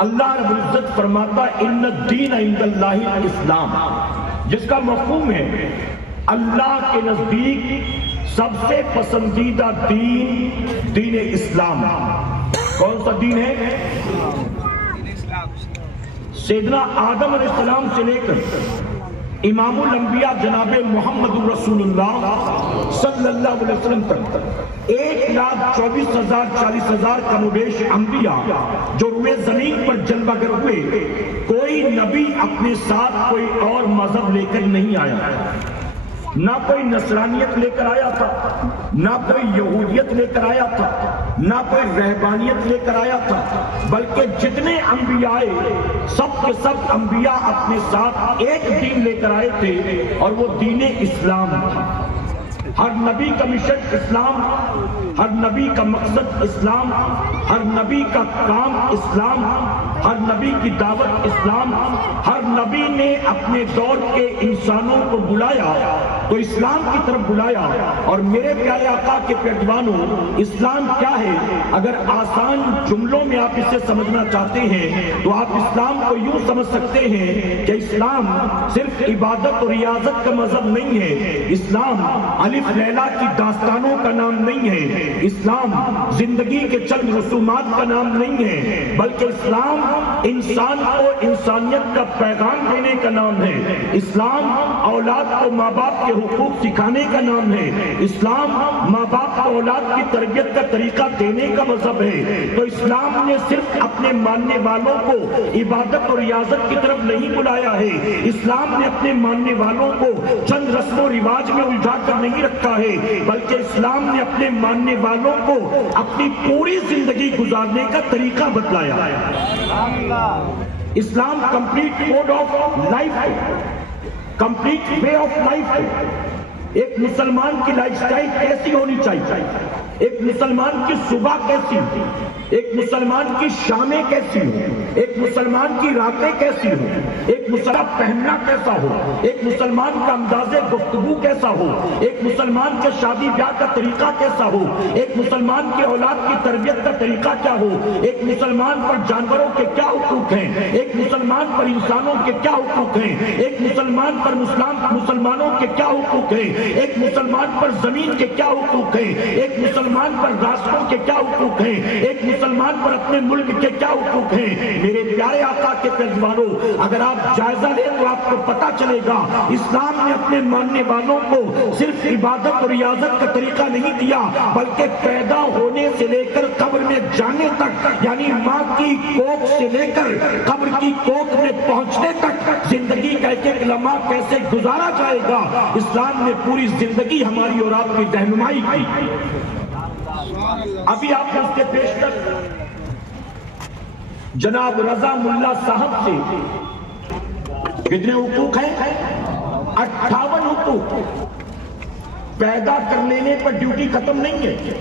اللہ رب العزت فرماتا ان الدین عند اللہ الاسلام، جس کا مفہوم ہے اللہ کے نزدیک سب سے پسندیدہ دین دین اسلام۔ کون سا دین ہے؟ سیدنا آدم علیہ السلام سے لے کر امام الانبیاء جناب محمد رسول اللہ صلی اللہ علیہ وسلم تک 1,24,000 40,000 کم و بیش انبیاء جو روئے زمین پر جلوہ گر ہوئے، کوئی نبی اپنے ساتھ کوئی اور مذہب لے کر نہیں آیا، نہ کوئی نصرانیت لے کر آیا تھا، نہ کوئی یہودیت لے کر آیا تھا، نہ کوئی رہبانیت لے کر آیا تھا، بلکہ جتنے انبیاء آئے سب کے سب انبیاء اپنے ساتھ ایک دین لے کر آئے تھے، اور وہ دین اسلام تھا۔ ہر نبی کا مشن اسلام، ہر نبی کا مقصد اسلام، ہر نبی کا کام اسلام، ہر نبی کی دعوت اسلام۔ ہر نبی نے اپنے دور کے انسانوں کو بلایا تو اسلام کی طرف بلایا۔ اور میرے پیارے آقا کے پیروانوں، اسلام کیا ہے؟ اگر آسان جملوں میں آپ اسے سمجھنا چاہتے ہیں تو آپ اسلام کو یوں سمجھ سکتے ہیں کہ اسلام صرف عبادت اور ریاضت کا مذہب نہیں ہے، اسلام الف لیلا کی داستانوں کا نام نہیں ہے، اسلام زندگی کے چند رسومات کا نام نہیں ہے، بلکہ اسلام انسان کو انسانیت کا پیغام دینے کا نام ہے، اسلام اولاد کو ماں باپ کے حقوق سکھانے کا نام ہے، اسلام ماں باپ کو اولاد کی تربیت کا طریقہ دینے کا مذہب ہے۔ تو اسلام نے صرف اپنے ماننے والوں کو عبادت اور ریاضت کی طرف نہیں بلایا ہے، اسلام نے اپنے ماننے والوں کو چند رسم و رواج میں الجھا کر نہیں رکھا ہے، بلکہ اسلام نے اپنے ماننے والوں کو اپنی پوری زندگی گزارنے کا طریقہ بتلایا ہے۔ اسلام کمپلیٹ کوڈ آف لائف ہے، کمپلیٹ وے آف لائف ہے۔ ایک مسلمان کی لائف سٹائل کیسی ہونی چاہیے، ایک مسلمان کی صبح کیسی ہو، ایک مسلمان کی شامیں کیسی ہو، ایک مسلمان کی راتیں کیسی ہو، ایک مسلمان پہننا کیسا ہو، ایک مسلمان کا انداز گفتگو کیسا ہو، ایک مسلمان کے شادی بیاہ کا طریقہ کیسا ہو، ایک مسلمان کے اولاد کی تربیت کا طریقہ کیا ہو، ایک مسلمان پر جانوروں کے کیا حقوق ہیں، ایک مسلمان پر انسانوں کے کیا حقوق ہیں، ایک مسلمان پر مسلمانوں کے کیا حقوق ہیں، ایک مسلمان پر زمین کے کیا حقوق ہیں، ایک مسلمان پر راستوں کے کیا حقوق ہیں، ایک مسلمان پر اپنے ملک کے کیا حقوق ہیں۔ میرے پیارے آقا کے پیروانوں، اگر آپ جائزہ لیں تو آپ کو پتا چلے گا اسلام نے اپنے ماننے والوں کو صرف عبادت اور ریاضت کا طریقہ نہیں دیا، بلکہ پیدا ہونے سے لے کر قبر میں جانے تک، یعنی ماں کی کوکھ سے لے کر قبر کی کوکھ میں پہنچنے تک زندگی کا ایک ایک لمحہ کیسے گزارا جائے گا، اسلام نے پوری زندگی ہماری اور آپ کی رہنمائی کی۔ ابھی آپ نے اس کے پیش تک جناب رضا ملا صاحب سے کتنے حقوق ہیں؟ 58 حقوق۔ پیدا کر لینے پر ڈیوٹی ختم نہیں ہے،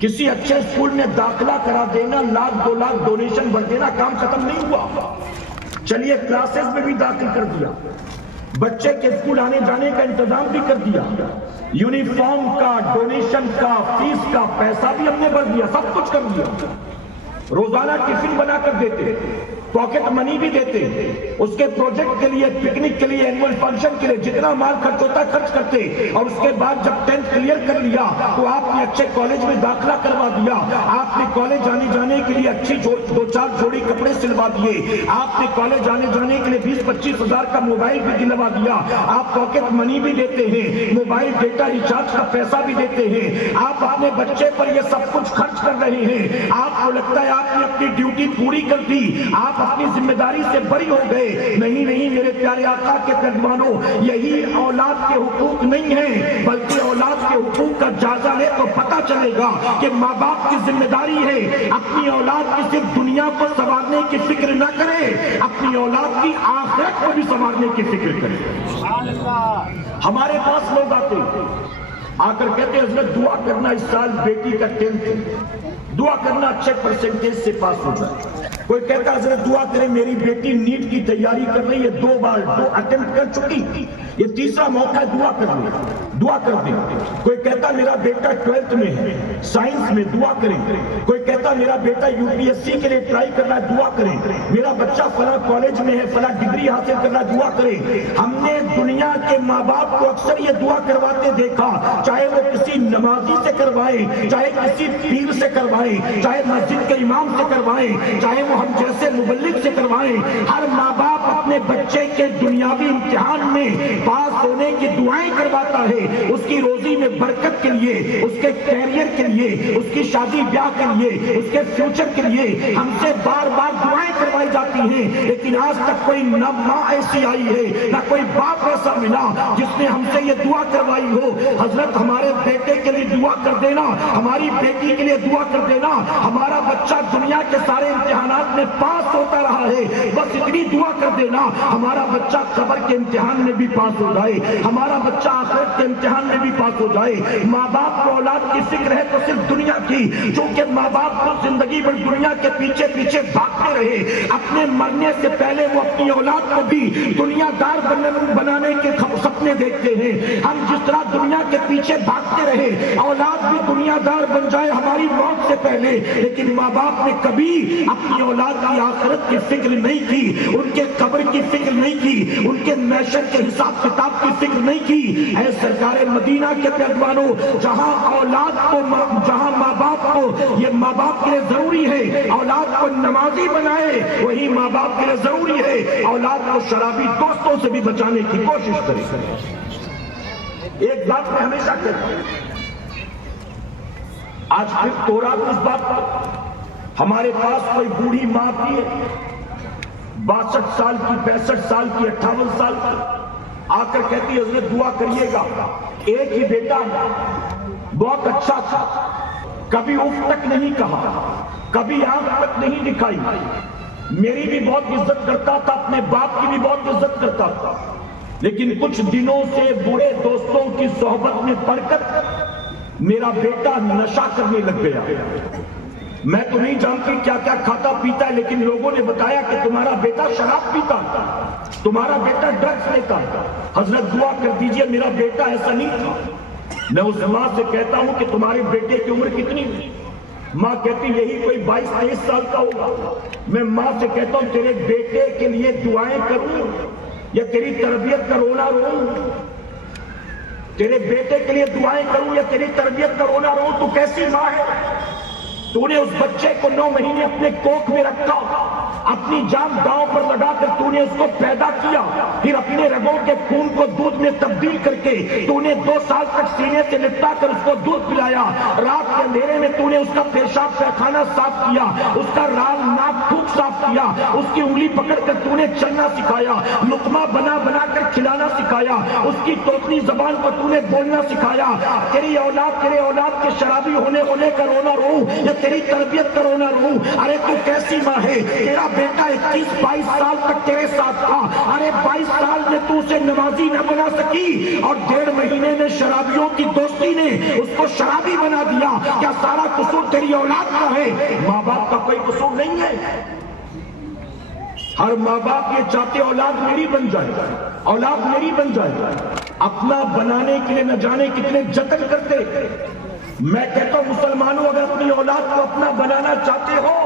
کسی اچھے اسکول میں داخلہ کرا دینا، 1,00,000 2,00,000 ڈونیشن بھر دینا، کام ختم نہیں ہوا۔ چلیے کلاسز میں بھی داخل کر دیا، بچے کے اسکول آنے جانے کا انتظام بھی کر دیا، یونیفارم کا، ڈونیشن کا، فیس کا پیسہ بھی ہم نے بھر دیا، سب کچھ کر دیا۔ روزانہ ٹفن بنا کر دیتے، پاکٹ منی بھی دیتے، اس کے پروجیکٹ کے لیے، پکنک کے لیے، اینول فنکشن کے لیے جتنا مال خرچ ہوتا خرچ کرتے، اور اس کے بعد جب 10th کلیئر کر لیا تو آپ نے اچھے کالج میں داخلہ کروا دیا، آپ نے کالج آنے جانے کے لیے اچھی 2-4 جوڑی کپڑے سلوا دیے، آپ نے کالج آنے جانے کے لیے 20-25 ہزار کا موبائل بھی دلوا دیا، آپ پاکٹ منی بھی دیتے ہیں، موبائل ڈیٹا ریچارج کا پیسہ بھی دیتے ہیں، آپ اپنے بچے پر یہ سب کچھ خرچ کر رہے ہیں، آپ کو لگتا ہے آپ نے اپنی ڈیوٹی پوری کر دی، آپ اپنی ذمہ داری سے بری ہو گئے۔ نہیں نہیں میرے پیارے آقا کے پیروانوں، یہی اولاد کے حقوق نہیں ہیں، بلکہ اولاد کے حقوق کا جائزہ لے تو پتہ چلے گا کہ ماں باپ کی ذمہ داری ہے اپنی اولاد کی صرف دنیا کو سنوارنے کی فکر نہ کرے، اپنی اولاد کی آخرت کو بھی سنوارنے کی فکر کرے۔ ہمارے پاس لوگ آتے آ کر کہتے ہیں حضرت دعا کرنا اس سال بیٹی کا 10th، دعا کرنا اچھے پرسنٹیج سے پاس ہو جائے۔ کوئی کہتا حضرت دعا کریں میری بیٹی نیٹ کی تیاری کر رہی ہے، 2 بار 2 اٹیمپٹ کر چکی، یہ تیسرا موقع ہے دعا کرنے، دعا کر دیں۔ کوئی کہتا میرا بیٹا 12th میں ہے سائنس میں، دعا کریں۔ کوئی کہتا میرا بیٹا UPSC کے لیے ٹرائی کر رہا ہے، دعا کریں۔ میرا بچہ فلاں کالج میں ہے، فلاں ڈگری حاصل کر رہا ہے، دعا کریں۔ ہم نے دنیا کے ماں باپ کو اکثر یہ دعا کرواتے دیکھا، چاہے وہ کسی نمازی سے کروائیں، چاہے کسی پیر سے کروائیں، چاہے مسجد کے امام سے کروائیں، چاہے وہ ہم جیسے مبلغ سے کروائیں، ہر ماں باپ اپنے بچے کے دنیاوی امتحان میں پاس ہونے کی دعائیں کرواتا ہے، اس کی روزی میں برکت کے لیے، اس کے کیریئر کے لیے، اس کی شادی بیاہ کے لیے، اس کے فیوچر کے لیے ہم سے بار بار دعائیں کروائی جاتی ہیں، لیکن آج تک کوئی نہ ماں ایسی آئی ہے نہ کوئی باپ ایسا ملا جس نے ہم سے یہ دعا کروائی ہو، حضرت ہمارے بیٹے کے لیے دعا کر دینا، ہماری بیٹی کے لیے دعا کر دینا، ہمارا بچہ دنیا کے سارے امتحانات میں پاس ہوتا رہا ہے، بس اتنی دعا کر دینا ہمارا بچہ قبر کے امتحان میں بھی پاس ہو جائے، ہمارا بچہ آخرت کے امتحان میں بھی پاس ہو جائے۔ ماں باپ کو اولاد کی فکر ہے تو صرف دنیا کی، چونکہ ماں باپ کو زندگی بھر دنیا کے پیچھے پیچھے بھاگتے رہے، اپنے مرنے سے پہلے وہ اپنی اولاد کو بھی دنیا دار بنانے کے سپنے دیکھتے ہیں۔ ہم جس طرح دنیا کے پیچھے بھاگتے رہے، اولاد بھی دنیا دار بن جائے ہماری موت سے پہلے، لیکن ماں باپ نے کبھی اپنی اولاد کی آخرت کی فکر نہیں کی، ان کے قبر کی فکر نہیں کی، ان کے معاشر کے حساب کتاب کی فکر نہیں کی۔ اے سرکار مدینہ کے پیغمبروں، جہاں اولاد کو، جہاں ماں باپ کو، یہ ماں باپ کے لیے ضروری ہے اولاد کو نمازی بنائے، وہی ماں باپ کے لیے ضروری ہے اولاد کو شرابی دوستوں سے بھی بچانے کی کوشش کرے۔ ایک بات میں ہمیشہ کہتا ہوں، آج پھر تورات اس بات پر، ہمارے پاس کوئی بوڑھی ماں کی 62 سال کی، 65 سال کی، 58 سال کی، آ کر کہتی ہے حضرت دعا کریے گا، ایک ہی بیٹا بہت اچھا تھا، کبھی اف تک نہیں کہا، کبھی آنکھ تک نہیں دکھائی، میری بھی بہت عزت کرتا تھا، اپنے باپ کی بھی بہت عزت کرتا تھا، لیکن کچھ دنوں سے برے دوستوں کی صحبت میں پڑ کر میرا بیٹا نشہ کرنے لگ گیا۔ میں تو نہیں جانتی کیا کیا کھاتا پیتا ہے، لیکن لوگوں نے بتایا کہ تمہارا بیٹا شراب پیتا، تمہارا بیٹا ڈرگس لیتا۔ حضرت دعا کر دیجئے میرا بیٹا ایسا نہیں تھا۔ میں اس ماں سے کہتا ہوں کہ تمہارے بیٹے کی عمر کتنی ہے؟ ماں کہتی یہی کوئی 22-23 سال کا ہوگا۔ میں ماں سے کہتا ہوں تیرے بیٹے کے لیے دعائیں کروں یا تیری تربیت کا رونا روں؟ تیرے بیٹے کے لیے دعائیں کروں یا تیری تربیت کا رونا روں؟ تو کیسی ماں ہے؟ تو نے اس بچے کو 9 مہینے اپنے کوکھ میں رکھا، اپنی جان داؤں پر لگا کر تو نے اس کو پیدا کیا، پھر اپنے رگوں کے خون کو دودھ میں تبدیل کر کے تو نے 2 سال تک سینے سے لپٹا کر اس کو دودھ پلایا، رات کے اندھیرے میں تو نے اس کا پیشاب پیخانہ صاف کیا، اس کا رال ناک تھوک صاف کیا، اس کی انگلی پکڑ کر تو نے چلنا سکھایا، لقمہ بنا بنا کر کھلانا سکھایا، اس کی توتنی زبان کو تو نے بولنا سکھایا۔ تیری اولاد کے شرابی ہونے کا رونا رو یا تیری تربیت کا رونا رو؟ ارے تو کیسی ماں ہے؟ تیرا بیٹا 21-22 سال تک تیرے ساتھ تھا، ارے 22 سال میں تو اسے نمازی نہ بنا سکی، اور 1.5 مہینے میں شرابیوں کی دوستی نے اس کو شرابی بنا دیا۔ کیا سارا قصور تیری اولاد کا ہے؟ ماں باپ کا کوئی قصور نہیں ہے۔ ہر ماں باپ یہ چاہتے اولاد میری بن جائے، اولاد میری بن جائے، اپنا بنانے کے لیے نہ جانے کتنے جتن کرتے۔ میں کہتا ہوں مسلمانوں، اگر اپنی اولاد کو اپنا بنانا چاہتے ہو،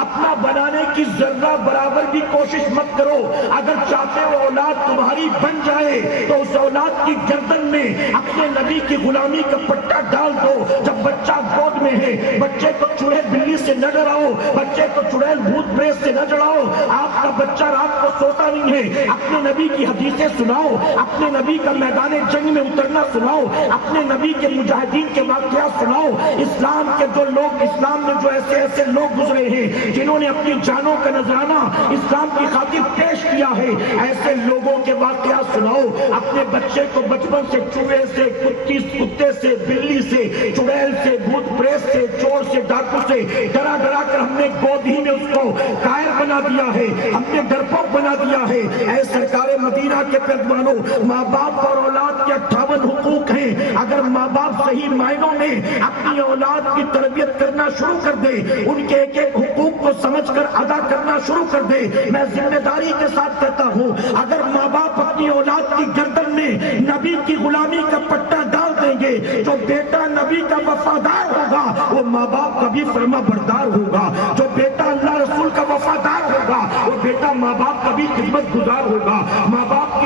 اپنا بنانے کی ذرہ برابر بھی کوشش مت کرو۔ اگر چاہتے ہو اولاد تمہاری بن جائے تو اس اولاد کی گردن میں اپنے نبی کی غلامی کا پٹا ڈال دو۔ جب بچہ گود میں ہے، بچے کو چڑیل بلی سے نہ ڈراؤ، بچے کو چڑیل بھوت پریت سے نہ ڈراؤ۔ آپ کا بچہ رات کو سوتا نہیں ہے، اپنے نبی کی حدیثیں سناؤ، اپنے نبی کا میدان جنگ میں اترنا سناؤ، اپنے نبی کے مجاہدین کے واقعات سناؤ۔ اسلام کے جو لوگ، اسلام میں جو ایسے لوگ گزرے ہیں جنہوں نے اپنی جانوں کا نذرانہ اسلام کی خاطر پیش کیا ہے، ایسے لوگوں کے واقعات سناؤ۔ اپنے بچے کو بچپن سے چوہے سے، کتے سے، بلی سے، چڑیل سے، بھوت پریت سے، چور سے، ڈاکو سے ڈرا ڈرا کر ہم نے گود ہی میں اس کو قائر بنا بنا دیا ہے، ہم نے ڈرپوک بنا دیا ہے۔ اے سرکار مدینہ کے پیروانوں، ماں باپ اور اولاد کے 58 حقوق ہیں۔ اگر ماں باپ صحیح معنوں میں اپنی اولاد کی تربیت کرنا شروع کر دے، ان کے ایک ایک حقوق کو سمجھ کر ادا کرنا شروع کر دے، میں ذمہ داری کے ساتھ کہتا ہوں، اگر ماں باپ اپنی اولاد کی گردن میں نبی کی غلامی کا پٹا ڈال دیں گے، جو بیٹا نبی کا وفادار ہوگا وہ ماں باپ کا بھی فرما بردار ہوگا، جو بیٹا اللہ رسول کا وفادار ہوگا وہ بیٹا ماں باپ کا بھی خدمت گزار ہوگا، ماں باپ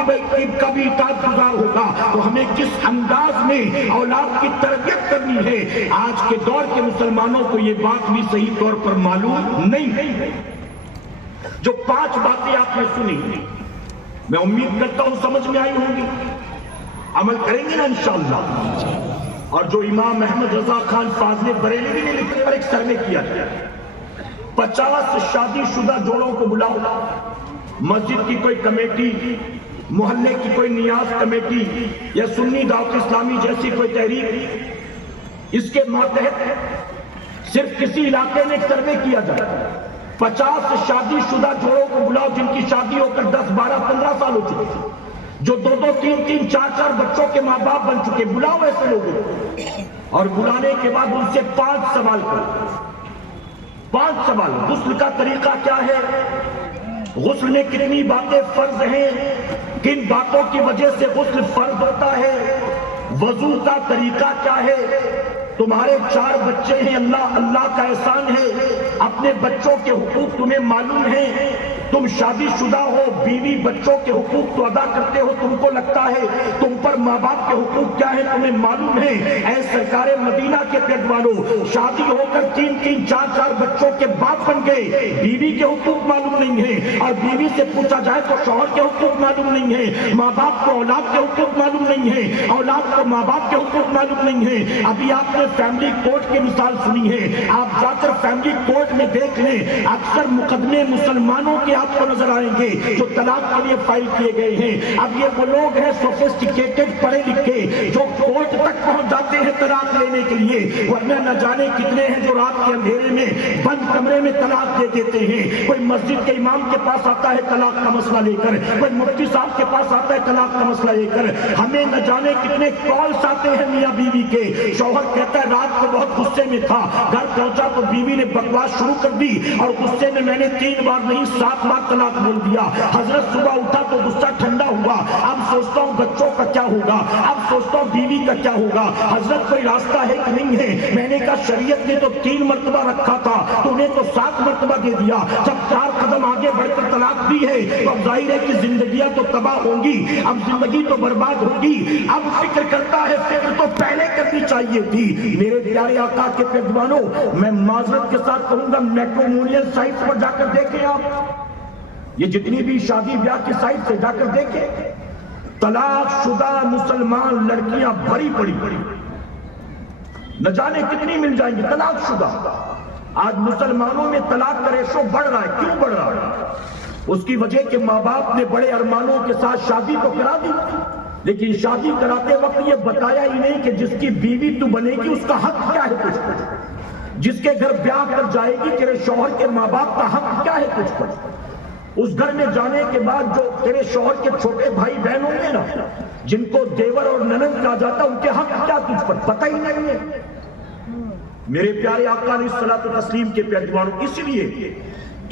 کا بھی اطاعت گزار ہوگا۔ تو ہمیں کس انداز میں اولاد کی تربیت کرنی ہے، آج کے دور کے مسلمانوں کو یہ بات بھی صحیح طور پر معلوم نہیں۔ جو 5 باتیں آپ نے سنی، میں امید کرتا ہوں سمجھ میں آئی ہوں گی، عمل کریں گے نا انشاءاللہ۔ اور جو امام احمد رضا خان فاضل بریلوی نے لکھ کر ایک سروے کیا ہے، 50 شادی شدہ جوڑوں کو بلاؤ، مسجد کی کوئی کمیٹی، محلے کی کوئی نیاز کمیٹی یا سنی دعوت اسلامی جیسی کوئی تحریک، اس کے ماتحت صرف کسی علاقے میں ایک سروے کیا جائے، 50 شادی شدہ جوڑوں کو بلاؤ جن کی شادی ہو کر 10 12 15 سال ہو چکے تھے، جو 2 3 3 4 4 بچوں کے ماں باپ بن چکے، بلاؤ ایسے لوگوں کو، اور بلانے کے بعد ان سے 5 سوال کرو۔ 5 سوال: غسل کا طریقہ کیا ہے؟ غسل میں کتنی باتیں فرض ہیں؟ کن باتوں کی وجہ سے غسل فرض ہوتا ہے؟ وضو کا طریقہ کیا ہے؟ تمہارے 4 بچے ہیں، اللہ کا احسان ہے، اپنے بچوں کے حقوق تمہیں معلوم ہیں، تم شادی شدہ ہو، بیوی بچوں کے حقوق تو ادا کرتے ہو، تم کو لگتا ہے تم پر ماں باپ کے حقوق کیا ہے تمہیں معلوم ہے۔ اے سرکار مدینہ کے پیروانوں، شادی ہو کر 3 3 4 4 بچوں کے باپ بن گئے، بیوی کے حقوق معلوم نہیں ہیں، اور بیوی سے پوچھا جائے تو شوہر کے حقوق معلوم نہیں ہیں، ماں باپ کو اولاد کے حقوق معلوم نہیں ہیں، اولاد کو ماں باپ کے حقوق معلوم نہیں ہیں۔ ابھی آپ نے فیملی کورٹ کی مثال سنی ہے، آپ جا کر فیملی کورٹ میں دیکھ لیں، اکثر مقدمے مسلمانوں کے آپ کو نظر آئیں گے جو طلاق کے لیے فائل کیے گئے ہیں۔ اب یہ وہ لوگ ہیں سوفسٹیکیٹڈ پڑھے لکھے جو کورٹ تک پہنچ جاتے ہیں طلاق لینے کے لیے، ورنہ نہ جانے کتنے ہیں جو رات کے اندھیرے میں بند کمرے میں طلاق دے دیتے ہیں۔ کوئی مسجد کے امام کے پاس آتا ہے طلاق کا مسئلہ لے کر، کوئی مفتی صاحب کے پاس آتا ہے طلاق کا مسئلہ لے کر، ہمیں نہ جانے کتنے کالز آتے ہیں میاں بیوی کے۔ شوہر کہتا ہے رات کو بہت غصے میں تھا، گھر پہنچا تو بیوی نے بکواس شروع کر دی اور غصے میں نے 3 بار نہیں 7 بار طلاق بول دیا۔ حضرت صبح اٹھا تو غصہ ٹھنڈا ہوا، اب سوچتا ہوں بچوں کا کیا ہوگا، اب سوچتا ہوں بیوی کا کیا ہوگا، حضرت کوئی راستہ ہے کہ نہیں ہے؟ میں نے کہا شریعت نے تو 3 مرتبہ رکھا تھا، تو نے تو 7 مرتبہ دے دیا، جب 4 قدم آگے بڑھ کر طلاق دی ہے تو اب ظاہر ہے کہ زندگیاں تو تباہ ہوں گی، اب زندگی تو برباد ہوگی۔ اب فکر کرتا ہے فکر تو پہلے کرنی چاہیے تھی۔ میرے پیارے آقا کے پیروانوں، میں معذرت کے ساتھ کہوں گا میٹرومونیل سائٹس پر جا کر دیکھیں، آپ یہ جتنی بھی شادی بیاہ کی سائٹ سے جا کر دیکھیں، طلاق شدہ مسلمان لڑکیاں بھری پڑی، نہ جانے کتنی مل جائیں گی طلاق شدہ۔ آج مسلمانوں میں طلاق کا ریشو بڑھ رہا ہے، کیوں بڑھ رہا ہے؟ اس کی وجہ کہ ماں باپ نے بڑے ارمانوں کے ساتھ شادی تو کرا دی، لیکن شادی کراتے وقت یہ بتایا ہی نہیں کہ جس کی بیوی تو بنے گی اس کا حق کیا ہے تجھ پر، جس کے گھر بیاہ کر جائے گی تیرے شوہر کے ماں باپ کا حق کیا ہے تجھ پر۔ اس گھر میں جانے کے بعد جو تیرے شوہر کے چھوٹے بھائی بہن ہوں گے نا، جن کو دیور اور ننند کہا جاتا ہے، ان کے حق کیا تجھ پر پتہ ہی نہیں ہے۔ میرے پیارے آقا علیہ الصلوۃ والتسلیم کے پیروانوں، اس لیے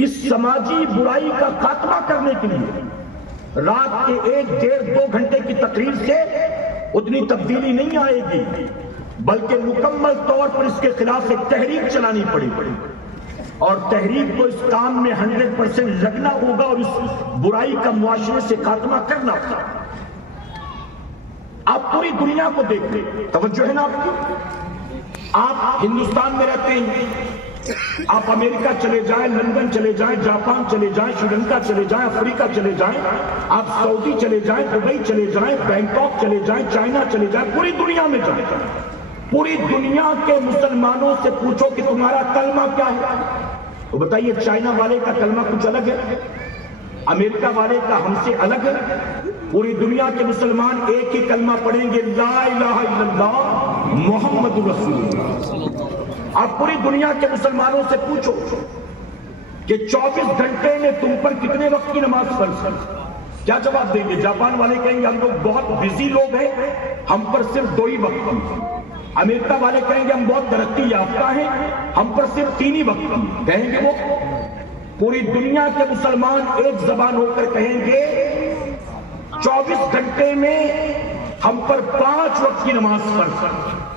اس سماجی برائی کا خاتمہ کرنے کے لیے رات کے 1 1.5 2 گھنٹے کی تقریر سے اتنی تبدیلی نہیں آئے گی، بلکہ مکمل طور پر اس کے خلاف ایک تحریک چلانی پڑے گی، اور تحریک کو اس کام میں 100% لگنا ہوگا اور اس برائی کا معاشرے سے خاتمہ کرنا ہوگا۔ آپ پوری دنیا کو دیکھ لیں، توجہ ہے نا آپ کی؟ آپ ہندوستان میں رہتے ہیں، آپ امریکہ چلے جائیں، لندن چلے جائیں، جاپان چلے جائیں، سری لنکا چلے جائیں، افریقہ چلے جائیں، آپ سعودی چلے جائیں، دبئی چلے جائیں، بینکاک چلے جائیں، چائنا چلے جائیں، پوری دنیا میں جائیں، پوری دنیا کے مسلمانوں سے پوچھو کہ تمہارا کلمہ کیا ہے، تو بتائیے چائنا والے کا کلمہ کچھ الگ ہے، امریکہ والے کا ہم سے الگ ہے۔ پوری دنیا کے مسلمان ایک ہی کلمہ پڑھیں گے، لا الہ الا اللہ محمد رسول اللہ۔ آپ پوری دنیا کے مسلمانوں سے پوچھو کہ 24 گھنٹے میں تم پر کتنے وقت کی نماز فرض ہے؟ کیا جواب دیں گے؟ جاپان والے کہیں گے ہم لوگ بہت بزی لوگ ہیں، ہم پر صرف 2 ہی وقت کی۔ امریکہ والے کہیں گے ہم بہت ترقی یافتہ ہیں، ہم پر صرف 3 ہی وقت کی۔ کہیں گے وہ پوری دنیا کے مسلمان ایک زبان ہو کر کہیں گے 24 گھنٹے میں ہم پر 5 وقت کی نماز فرض ہے۔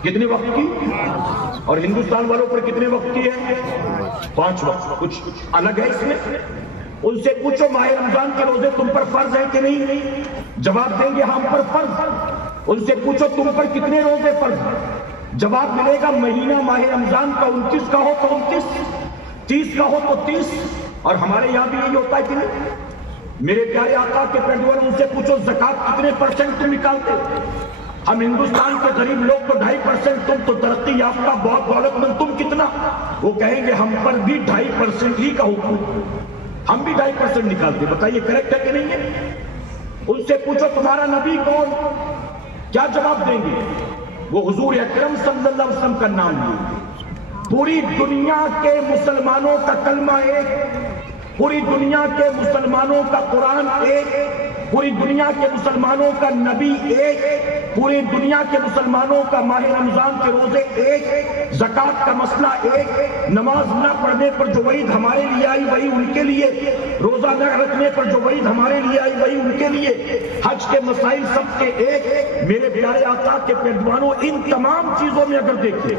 کتنے وقت کی؟ اور ہندوستان والوں پر کتنے وقت کی ہے؟ 5 وقت۔ کچھ الگ ہے اس میں؟ ان سے پوچھو ماہ رمضان کے روزے تم پر فرض ہیں کہ نہیں؟ جواب دیں گے ہم پر فرض۔ ان سے پوچھو تم پر کتنے روزے فرض ہیں؟ جواب ملے گا مہینہ ماہ رمضان کا 29 کا ہو تو 29، 30 کا ہو تو 30۔ اور ہمارے یہاں بھی یہی ہوتا ہے کہ نہیں؟ میرے پیارے آقا کے پیغمبر ان سے پوچھو زکوٰۃ کتنے % تم نکالتے؟ ہم ہندوستان کے غریب لوگ تو 2.5%، تم تو ترقی یافتہ بہت دولت مند، تم کتنا؟ وہ کہیں گے ہم پر بھی 2.5% ہی کا حکم، ہم بھی 2.5% نکالتے۔ بتائیے کریکٹ ہے کہ نہیں ہے؟ ان سے پوچھو تمہارا نبی کون؟ کیا جواب دیں گے؟ وہ حضور اکرم صلی اللہ علیہ وسلم کا نام لیں۔ پوری دنیا کے مسلمانوں کا کلمہ ایک، پوری دنیا کے مسلمانوں کا قرآن ایک، پوری دنیا کے مسلمانوں کا نبی ایک، پوری دنیا کے مسلمانوں کا ماہ رمضان کے روزے ایک، زکوٰۃ کا مسئلہ ایک، نماز نہ پڑھنے پر جو وعید ہمارے لیے آئی وہی ان کے لیے، روزہ نہ رکھنے پر جو وعید ہمارے لیے آئی وہی ان کے لیے، حج کے مسائل سب کے ایک۔ میرے پیارے آقا کے پیروانوں، ان تمام چیزوں میں اگر دیکھیں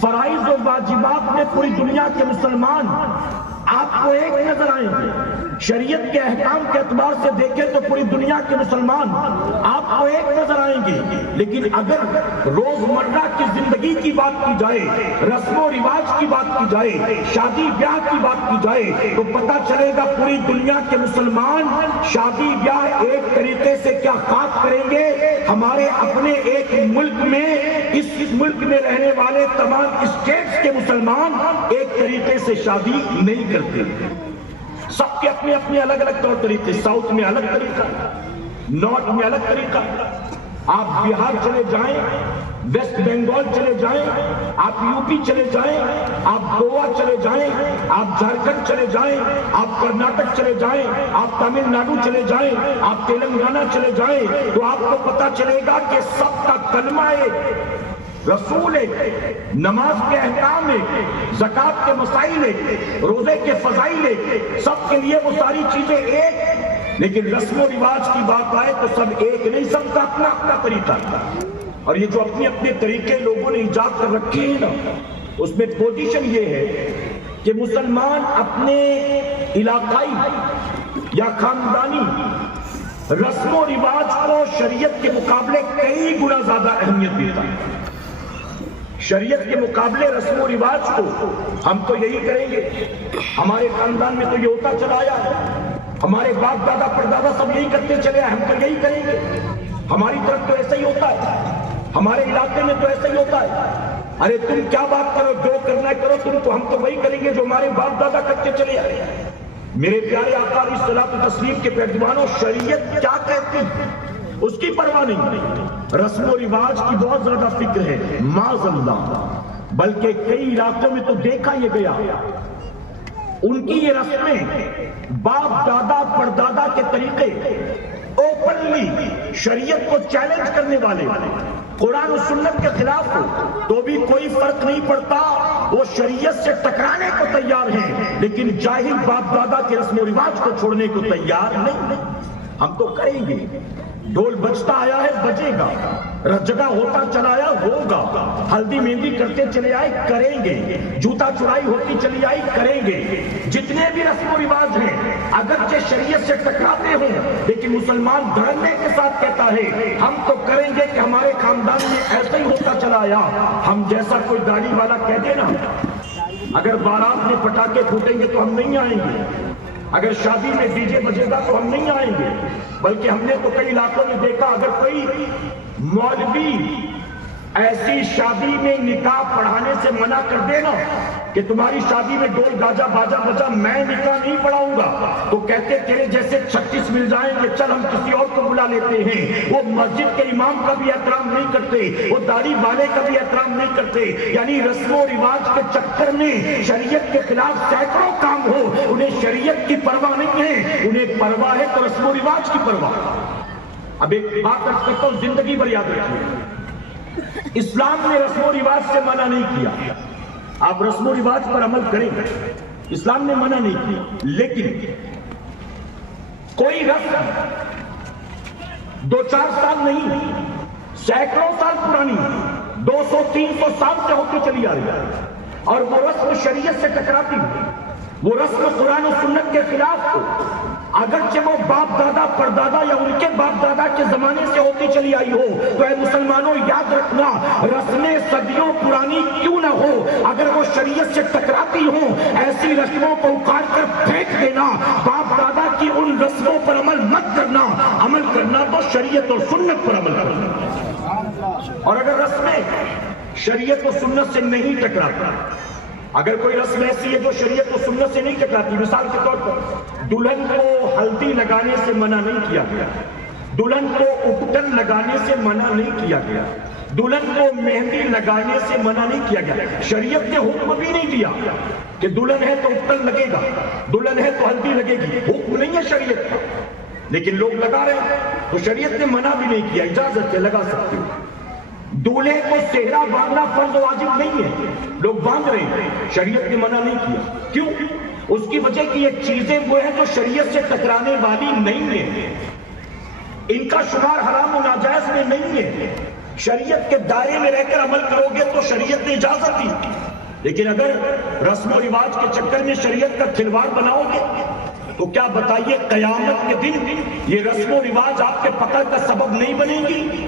فرائض و واجبات میں پوری دنیا کے مسلمان آپ کو ایک نظر آئیں گے۔ شریعت کے احکام کے اعتبار سے دیکھیں تو پوری دنیا کے مسلمان آپ کو ایک نظر آئیں گے، لیکن اگر روزمرہ کی زندگی کی بات کی جائے، رسم و رواج کی بات کی جائے، شادی بیاہ کی بات کی جائے تو پتہ چلے گا پوری دنیا کے مسلمان شادی بیاہ ایک طریقے سے کیا خاص کریں گے، ہمارے اپنے ایک ملک میں، اس ملک میں رہنے والے تمام اسٹیٹس کے مسلمان ایک طریقے سے شادی نہیں کرتے۔ سب کے اپنے اپنے الگ الگ طور طریقے، ساؤتھ میں الگ طریقہ، نارتھ میں الگ طریقہ۔ آپ بہار چلے جائیں، ویسٹ بنگال چلے جائیں، آپ یو پی چلے جائیں، آپ گوا چلے جائیں، آپ جھارکھنڈ چلے جائیں، آپ کرناٹک چلے جائیں، آپ تمل ناڈو چلے جائیں، آپ تلنگانہ چلے جائیں، تو آپ کو پتہ چلے گا کہ سب کا کلمہ ایک، رسول ایک، نماز کے احکام ایک، زکوٰۃ کے مسائل ایک، روزے کے فضائل ایک، سب کے لیے وہ ساری چیزیں ایک، لیکن رسم و رواج کی بات آئے تو سب ایک نہیں، سب کا اپنا اپنا طریقہ تھا۔ اور یہ جو اپنے اپنے طریقے لوگوں نے ایجاد کر رکھے ہیں نا، اس میں پوزیشن یہ ہے کہ مسلمان اپنے علاقائی یا خاندانی رسم و رواج کو شریعت کے مقابلے کئی گنا زیادہ اہمیت دیتا ہے۔ شریعت کے مقابلے رسم و رواج کو ہم تو یہی کریں گے، ہمارے خاندان میں تو یہ ہوتا چلا آیا ہے، ہمارے باپ دادا پردادا سب یہی کرتے چلے آئے، ہم تو یہی کریں گے، ہماری طرف تو ایسا ہی ہوتا ہے، ہمارے علاقے میں تو ایسا ہی ہوتا ہے۔ ارے تم کیا بات کرو، جو کرنا ہے کرو، تم تو ہم تو وہی کریں گے جو ہمارے باپ دادا کرتے چلے آئے۔ میرے پیارے آقا علیہ الصلوۃ والتسلیم کے پیروانوں، شریعت کیا کہتی ہے اس کی پرواہ نہیں، رسم و رواج کی بہت زیادہ فکر ہے، معاذ اللہ۔ بلکہ کئی علاقوں میں تو دیکھا یہ گیا، ان کی یہ رسمیں باپ دادا پردادا کے طریقے اوپنلی شریعت کو چیلنج کرنے والے، قرآن و سنت کے خلاف ہو تو بھی کوئی فرق نہیں پڑتا، وہ شریعت سے ٹکرانے کو تیار ہیں، لیکن جاہل باپ دادا کے رسم و رواج کو چھوڑنے کو تیار نہیں۔ ہم تو کریں گے، ڈھول بجتا آیا ہے بجے گا، جگہ ہوتا چلا آیا ہوگا، ہلدی مہندی کرتے چلے آئے کریں گے، جوتا چرائی ہوتی چلی آئی کریں گے، جتنے بھی رسم و رواج ہیں اگرچہ شریعت سے ٹکراتے ہوں لیکن مسلمان دھڑنے کے ساتھ کہتا ہے ہم تو کریں گے کہ ہمارے خاندان میں ایسا ہی ہوتا چلا آیا۔ ہم جیسا کوئی داڑھی والا کہہ دے نا، اگر بارات میں پٹاخے پھوٹیں گے تو ہم نہیں آئیں گے، اگر شادی میں ڈی جے بجے گا تو ہم نہیں آئیں گے، بلکہ ہم نے تو کئی علاقوں میں دیکھا اگر کوئی مولوی ایسی شادی میں نکاح پڑھانے سے منع کر دینا کہ تمہاری شادی میں ڈول گاجا باجا بجا، میں نکاح نہیں پڑھاؤں گا، تو کہتے تیرے جیسے 36 مل جائیں گے، چل ہم کسی اور کو بلا فاصلہ لیتے ہیں، وہ مسجد کے امام کا بھی احترام نہیں کرتے، وہ داڑھی والے کا بھی احترام نہیں کرتے. یعنی رسم و رواج کے چکر میں شریعت کے خلاف سینکڑوں کام ہو، انہیں شریعت کی پرواہ نہیں ہے، انہیں پرواہ ہے تو رسم و رواج کی پرواہ. اب ایک بات عرض کرتا ہوں، زندگی بھر یاد رکھیے، اسلام نے رسم و رواج سے منع نہیں کیا. آپ رسم و رواج پر عمل کریں، اسلام نے منع نہیں کیا، لیکن کوئی رسم 2-4 سال نہیں، سینکڑوں سال پرانی، 200-300 سال سے ہوتی چلی آ رہی ہے، اور وہ رسم شریعت سے ٹکراتی ہے، وہ رسم قرآن و سنت کے خلاف ہو، اگرچہ وہ باپ دادا پردادا یا ان کے باپ دادا کے زمانے سے ہوتی چلی آئی ہو. تو اے مسلمانوں یاد رکھنا، رسمیں صدیوں پرانی کیوں نہ ہو، اگر وہ شریعت سے ٹکراتی ہوں، ایسی رسموں کو اکھاڑ کر پھینک دینا. باپ دادا کی ان رسموں پر عمل مت کرنا، عمل کرنا تو شریعت اور سنت پر عمل کرنا. اور اگر رسمیں شریعت و سنت سے نہیں ٹکراتی، اگر کوئی رسم ایسی ہے جو شریعت و سنت سے نہیں ٹکراتی، مثال کے طور پر دلہن کو ہلدی لگانے سے منع نہیں کیا گیا، دلہن کو اپٹن لگانے سے منع نہیں کیا گیا، دلہن کو مہندی لگانے سے منع نہیں کیا گیا. شریعت نے حکم بھی نہیں دیا کہ دلہن ہے تو اپٹن لگے گا، دلہن ہے تو ہلدی لگے گی، حکم نہیں ہے شریعت کا، لیکن لوگ لگا رہے ہیں. تو شریعت نے منع بھی نہیں کیا، اجازت ہے، لگا سکتے ہو. دولہے کو صحرا باندھنا فرض واجب نہیں ہے، لوگ باندھ رہے ہیں، شریعت نے منع نہیں کیا. کیوں؟ اس کی وجہ کی یہ چیزیں وہ ہیں جو شریعت سے ٹکرانے والی نہیں ہیں، ان کا شمار حرام و ناجائز میں نہیں ہے. شریعت کے دائرے میں رہ کر عمل کرو گے تو شریعت نے اجازت دی، لیکن اگر رسم و رواج کے چکر میں شریعت کا کھلواڑ بناؤ گے تو کیا بتائیے قیامت کے دن یہ رسم و رواج آپ کے پکڑ کا سبب نہیں بنے گی؟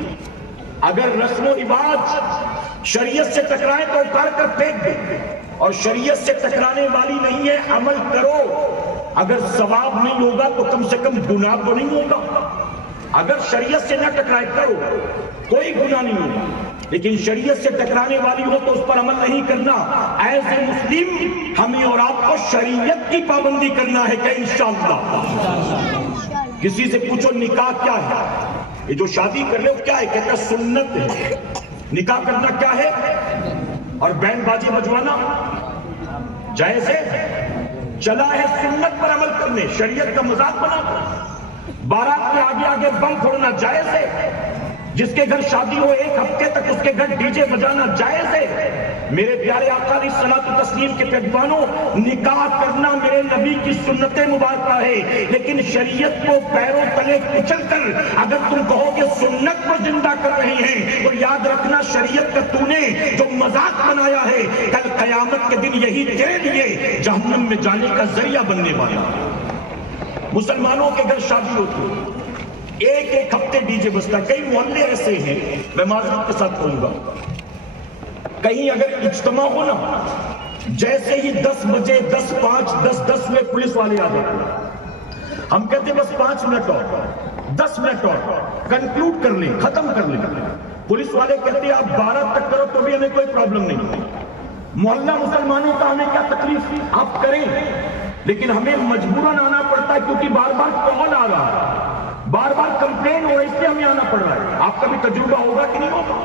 اگر رسم و رواج شریعت سے ٹکرائے تو اتار کر پھینک دے، اور شریعت سے ٹکرانے والی نہیں ہے، عمل کرو. اگر ثواب نہیں ہوگا تو کم سے کم گناہ تو نہیں ہوگا. اگر شریعت سے نہ ٹکرائے کرو، کوئی گناہ نہیں ہوگا، لیکن شریعت سے ٹکرانے والی ہو تو اس پر عمل نہیں کرنا. ایز اے مسلم ہمیں اور آپ کو شریعت کی پابندی کرنا ہے کہ انشاءاللہ. کسی سے پوچھو نکاح کیا ہے، یہ جو شادی کر رہے ہو کیا ہے، کہتا ہے سنت ہے. نکاح کرنا کیا ہے؟ اور بینڈ باجی بجوانا جائز ہے؟ چلا ہے سنت پر عمل کرنے، شریعت کا مذاق بنا کر. بارات کے آگے آگے بم پھوڑنا جائز ہے؟ جس کے گھر شادی ہو 1 ہفتے تک اس کے گھر ڈی جے بجانا جائز ہے؟ میرے پیارے آقا علیہ الصلوۃ والتسلیم کے پیغمبروں، نکاح کرنا میرے نبی کی سنت مبارکہ ہے، لیکن شریعت کو پیروں تلے کچل کر اگر تم کہو کہ سنت کو زندہ کر رہے ہیں، اور یاد رکھنا شریعت کا تو نے جو مذاق بنایا ہے، کل قیامت کے دن یہی تیرے لیے جہنم میں جانے کا ذریعہ بننے والا. مسلمانوں کے گھر شادی ہوتی، 1 ہفتے ڈی جے بجتا. کئی محلے ایسے ہیں، میں معذرت کے ساتھ کہوں گا، کہیں اگر اجتماع ہو نا، جیسے ہی 10 بجے 10:05 10:10 میں پولیس والے آ جاتے ہیں. ہم کہتے ہیں بس 5 منٹ اور 10 منٹ اور کنکلوڈ کر لیں، ختم کر لیں. پولیس والے کہتے ہیں آپ 12 تک کرو تو بھی ہمیں کوئی پرابلم نہیں. محلہ مسلمانوں کا ہمیں کیا تکلیف، آپ کریں، لیکن ہمیں مجبوراً آنا پڑتا ہے کیونکہ بار بار کال آ رہا ہے، بار بار کمپلین ہو رہا ہے، اس لیے ہمیں آنا پڑ رہا ہے. آپ کا بھی تجربہ ہوگا کہ نہیں ہوگا.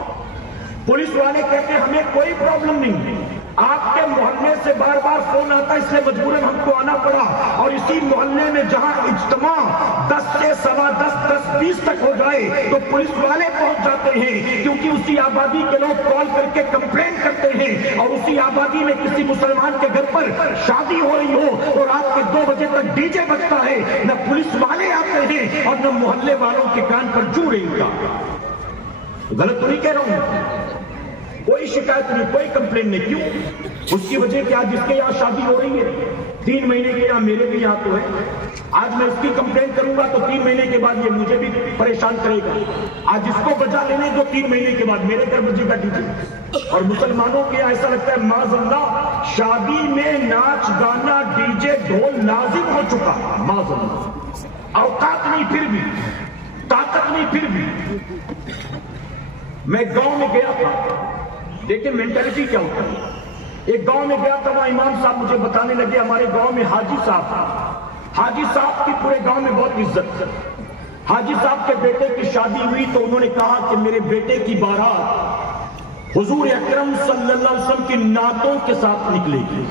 پولیس والے کہتے ہیں ہمیں کوئی پرابلم نہیں، آپ کے محلے سے بار بار فون آتا ہے، اس لیے مجبوراً ہم کو آنا پڑا. اور اسی محلے میں جہاں اجتماع 10 سے 10:15 10:20 تک ہو جائے تو پولیس والے پہنچ جاتے ہیں، کیونکہ اسی آبادی کے لوگ کال کر کے کمپلین کرتے ہیں. اور اسی آبادی میں کسی مسلمان کے گھر پر شادی ہو رہی ہو اور رات کے 2 بجے تک ڈی جے بجتا ہے، نہ پولیس والے آتے ہیں اور نہ محلے والوں کے کان پر جوں رہی کا. غلط تو نہیں کہہ رہا ہوں، کوئی شکایت نہیں، کوئی کمپلین نہیں. کیوں؟ اس کی وجہ کیا، جس کے یہاں شادی ہو رہی ہے 3 مہینے کے یہاں، میرے بھی یہاں تو ہے. آج میں اس کی کمپلین کروں گا تو 3 مہینے کے بعد یہ مجھے بھی پریشان کرے گا. آج اس کو بجا لینے دو، 3 مہینے کے بعد میرے گھر بجے گا ڈی جے. اور مسلمانوں کے ایسا لگتا ہے معاذ اللہ شادی میں ناچ گانا ڈی جے ڈھول لازم ہو چکا. معاذ اللہ، اوقات نہیں پھر بھی، طاقت نہیں پھر بھی. میں گاؤں میں گیا تھا، دیکھیں مینٹلٹی کیا ہوتا ہے. ایک گاؤں میں گیا تھا، وہاں امام صاحب مجھے بتانے لگے ہمارے گاؤں میں حاجی صاحب کی پورے گاؤں میں بہت عزت ہے. حاجی صاحب کے بیٹے کی شادی ہوئی تو انہوں نے کہا کہ میرے بیٹے کی بارات حضور اکرم صلی اللہ علیہ وسلم کی نعتوں کے ساتھ نکلے گی.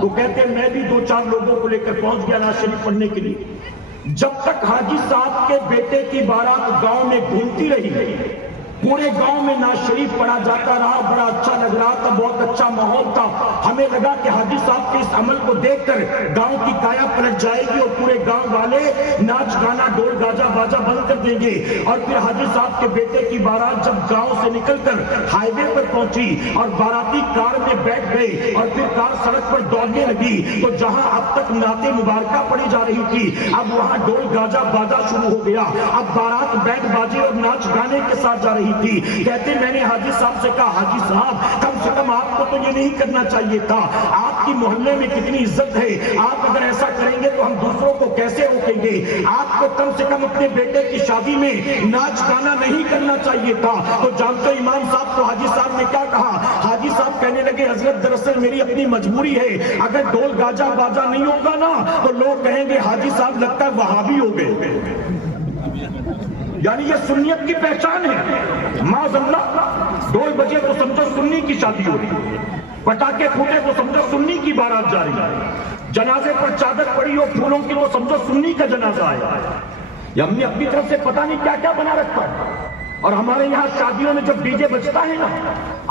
تو کہتے ہیں میں بھی 2-4 لوگوں کو لے کر پہنچ گیا نعت شریف پڑھنے کے لیے. جب تک حاجی صاحب کے بیٹے کی بارات گاؤں میں گھومتی رہی, پورے گاؤں میں نعت شریف پڑھا جاتا رہا, بڑا اچھا لگ رہا تھا, بہت اچھا ماحول تھا. ہمیں لگا کہ حاجی صاحب کے اس عمل کو دیکھ کر گاؤں کی کایا پلٹ جائے گی اور پورے گاؤں والے ناچ گانا ڈول گاجا باجا بند کر دیں گے. اور پھر حاجی صاحب کے بیٹے کی بارات جب گاؤں سے نکل کر ہائی وے پر پہنچی اور باراتی کار میں بیٹھ گئے اور پھر کار سڑک پر دوڑنے لگی, تو جہاں اب تک نعت مبارکہ پڑھی جا رہی تھی اب وہاں ڈول گاجا باجا شروع ہو گیا. اب بارات بینڈ باجے اور ناچ گانے کے ساتھ جا رہی تھی. کہتے میں نے حاجی صاحب سے کہا حاجی صاحب کم سے کم آپ کو تو یہ نہیں کرنا چاہیے تھا, آپ کی محلے میں کتنی عزت ہے, آپ اگر ایسا کریں گے تو ہم دوسروں کو کیسے روکیں گے, آپ کو کم سے کم اپنے بیٹے کی شادی میں ناچ گانا نہیں کرنا چاہیے تھا. تو جانتے امام صاحب کو حاجی صاحب نے کیا کہا, حاجی صاحب کہنے لگے حضرت دراصل میری اپنی مجبوری ہے, اگر ڈول گاجا باجا نہیں ہوگا نا تو لوگ کہیں گے حاجی صاحب لگتا ہے وہابی ہو گئے. یعنی یہ سنیت کی پہچان ہے. معاذ اللہ, ڈول بجے تو سمجھو سنی کی شادی ہو رہی, پٹاخے پھوٹے تو سمجھو سنی کی بارات جا رہی ہے, جنازے پر چادر پڑی ہو پھولوں کی تو سمجھو سنی کا جنازہ آیا. یہ ہم نے اپنی طرف سے پتہ نہیں کیا کیا بنا رکھا ہے. اور ہمارے یہاں شادیوں میں جب ڈی جے بجتا ہے نا,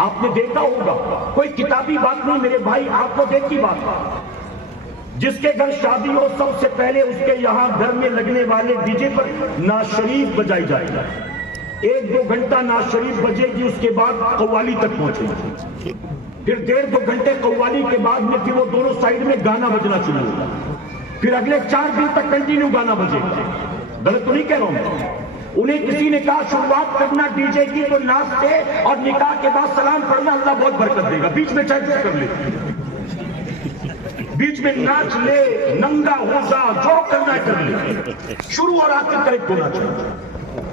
آپ نے دیکھا ہوگا, کوئی کتابی بات نہیں میرے بھائی, آپ کو دیکھی بات, جس کے گھر شادی ہو سب سے پہلے اس کے یہاں گھر میں لگنے والے ڈی جے پر نعت شریف بجائی جائے گا. 1-2 گھنٹہ نعت شریف بجے گی, اس کے بعد قوالی تک پہنچے گی, پھر 1.5-2 گھنٹے قوالی کے بعد میں پھر وہ دونوں سائیڈ میں گانا بجنا شروع ہوگا, پھر اگلے 4 دن تک کنٹینیو گانا بجے گا. غلط تو نہیں کہہ رہا ہوں. انہیں کسی نے کہا شروعات کرنا ڈی جے کی تو ناچ سے اور نکاح کے بعد سلام پڑھنا, اللہ بہت برکت دے گا. بیچ میں چاہے کر لے, بیچ میں ناچ لے, ننگا ہو جا, جو کرنا ہے کر لے, شروع اور آخر کریکٹ ہونا چاہیے.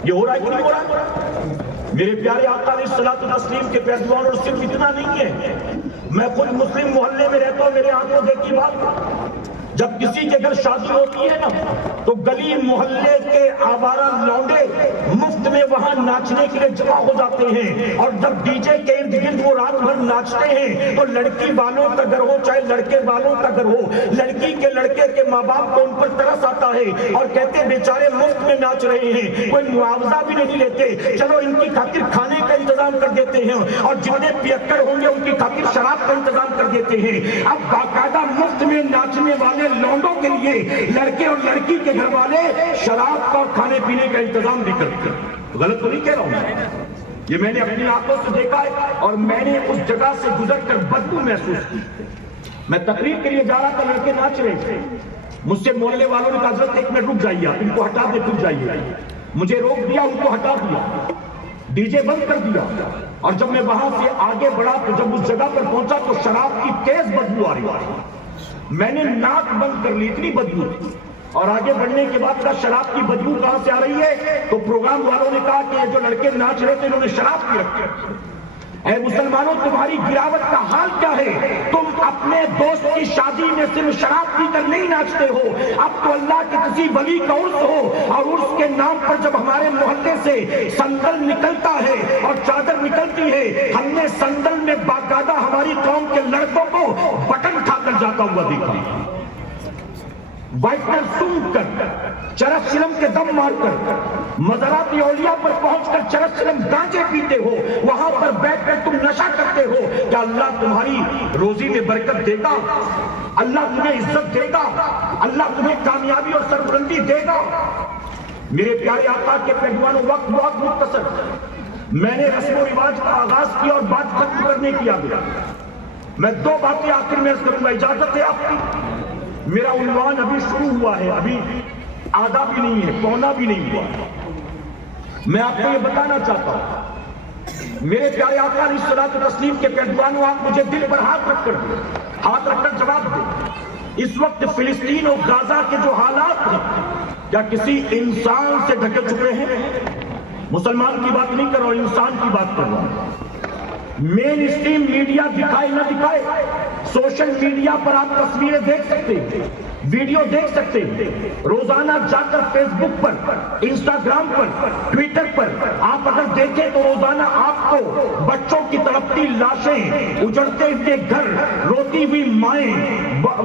یہ ہو رہا ہے کہ نہیں ہو رہا ہے؟ میرے پیارے آقا علیہ الصلوۃ والتسلیم کے پیروان, اور صرف اتنا نہیں ہے, میں خود مسلم محلے میں رہتا ہوں, میرے آنکھوں دیکھی بات, جب کسی کے گھر شادی ہوتی ہے نا تو گلی محلے کے آوارہ لونڈے مفت میں وہاں ناچنے کے لیے جمع ہو جاتے ہیں. اور جب ڈی جے کے ارد گرد وہ رات بھر ناچتے ہیں تو لڑکی والوں کا گھر ہو چاہے لڑکے والوں کا گھر ہو, لڑکی کے لڑکے کے ماں باپ کو ان پر ترس آتا ہے اور کہتے ہیں بیچارے مفت میں ناچ رہے ہیں, کوئی معاوضہ بھی نہیں لیتے, چلو ان کی خاطر کھانے کا انتظام کر دیتے ہیں, اور جتنے پیکر ہوں گے ان کی خاطر شراب کا انتظام کر دیتے ہیں. اب باقاعدہ مفت میں ناچنے والے لونڈوں کے لیے لڑکے اور لڑکی کے گھر والے شراب کا اور کھانے پینے کا انتظام بھی کرتے ہیں. غلط تو نہیں کہہ رہا ہوں, یہ میں نے اپنی آنکھوں سے دیکھا ہے, اور میں نے اس جگہ سے گزر کر بدبو محسوس کی. میں تقریر کے لیے جا رہا تھا, لڑکے ناچ رہے تھے, مجھ سے محلے والوں نے کہا حضرت 1 منٹ رک جائیے, ان کو ہٹا دے پھر جائیے. مجھے روک دیا, ان کو ہٹا دیا, ڈی جے بند کر دیا, اور جب میں وہاں سے آگے بڑھا تو جب اس جگہ پر پہنچا تو شراب کی تیز بدبو آ رہی تھی. میں نے ناک بند کر لی, اتنی بدبو تھی. اور آگے بڑھنے کے بعد کہا شراب کی بدبو کہاں سے آ رہی ہے, تو پروگرام والوں نے کہا کہ یہ جو لڑکے ناچ رہے تھے انہوں نے شراب پی رکھی. اے مسلمانوں, تمہاری گراوٹ کا حال کیا ہے؟ تم اپنے دوست کی شادی میں صرف شراب پی کر نہیں ناچتے ہو, اب تو اللہ کے کسی ولی کا عرس ہو, اور عرس کے نام پر جب ہمارے محلے سے سندل نکلتا ہے اور چادر نکلتی ہے, ہم نے سندل میں باقاعدہ ہماری قوم کے لڑکوں کو بٹن کھا کر جاتا ہوا دیکھا. وائٹنر سونگ کر, چرس چلم کے دم مار کر, مزارات اولیاء پر پہنچ کر چرس چلم گانجے پیتے ہو, وہاں پر بیٹھ کر تم نشہ کرتے ہو. کیا اللہ تمہاری روزی میں برکت دے گا؟ اللہ تمہیں عزت دے گا؟ اللہ تمہیں کامیابی اور سربلندی دے گا؟ میرے پیارے آقا کے پیروانوں, وقت بہت مختصر, میں نے رسم و رواج کا آغاز کیا اور بات ختم کرنے کی آ گیا. میں 2 باتیں آخر میں عرض کروں گا, اجازت ہے آپ کی؟ میرا عنوان ابھی شروع ہوا ہے, ابھی آدھا بھی نہیں ہے, پونا بھی نہیں ہوا. میں آپ کو یہ بتانا چاہتا ہوں, میرے پیارے آقا علیہ الصلوۃ والتسلیم کے پیروانوں, آپ مجھے دل پر ہاتھ رکھ کر جواب دیں. اس وقت فلسطین اور غزہ کے جو حالات ہیں, کیا کسی انسان سے ڈھکے چھپے ہیں؟ مسلمان کی بات نہیں کر رہا ہوں, انسان کی بات کر رہا ہوں. مین اسٹریم میڈیا دکھائے نہ دکھائے, سوشل میڈیا پر آپ تصویریں دیکھ سکتے ہیں, ویڈیو دیکھ سکتے ہیں. روزانہ جا کر فیس بک پر, انسٹاگرام پر, ٹویٹر پر آپ اگر دیکھیں تو روزانہ آپ کو بچوں کی تڑپتی لاشیں, اجڑتے ہوئے گھر, روتی ہوئی مائیں,